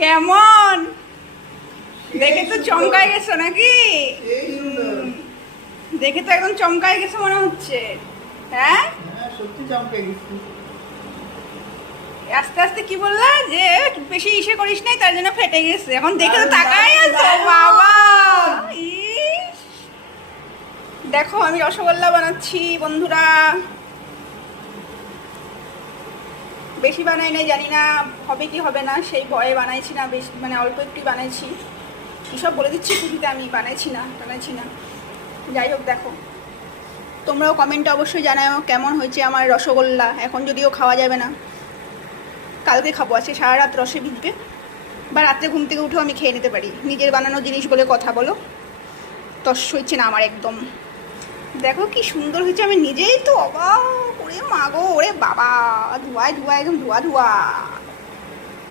কেমন দেখে তো চমকাই গেছো নাকি? দেখে তো একদম চমকাই গেছে মনে হচ্ছে। হ্যাঁ সত্যি চমকে গেছি। আস্তে আস্তে কি বললা যে বেশি ইসে করিস নাই তার জন্য ফেটে গেছে, এখন দেখে তো তাকাই আছো বাবা। ইস, দেখো আমি রসগোল্লা বানাচ্ছি বন্ধুরা, বেশি বানাই নাই, জানি না হবে কি হবে না, সেই ভয়ে বানাইছি না, বেশি মানে অল্প একটু বানাইছি। কী সব বলে দিচ্ছি খুশিতে, আমি বানাইছি না। যাই হোক দেখো, তোমরাও কমেন্টে অবশ্যই জানাও কেমন হয়েছে আমার রসগোল্লা। এখন যদিও খাওয়া যাবে না, কালকে খাবো, আছে সারা রাত রসে ভিজবে, বা রাত্রে ঘুম থেকে উঠেও আমি খেয়ে নিতে পারি। নিজের বানানো জিনিস বলে কথা বলো, তস হচ্ছে না আমার একদম। দেখো কি সুন্দর হয়েছে, আমি নিজেই তো অবাক, ওরে মাগো ওরে বাবা, ধোয়া একদম ধোয়া।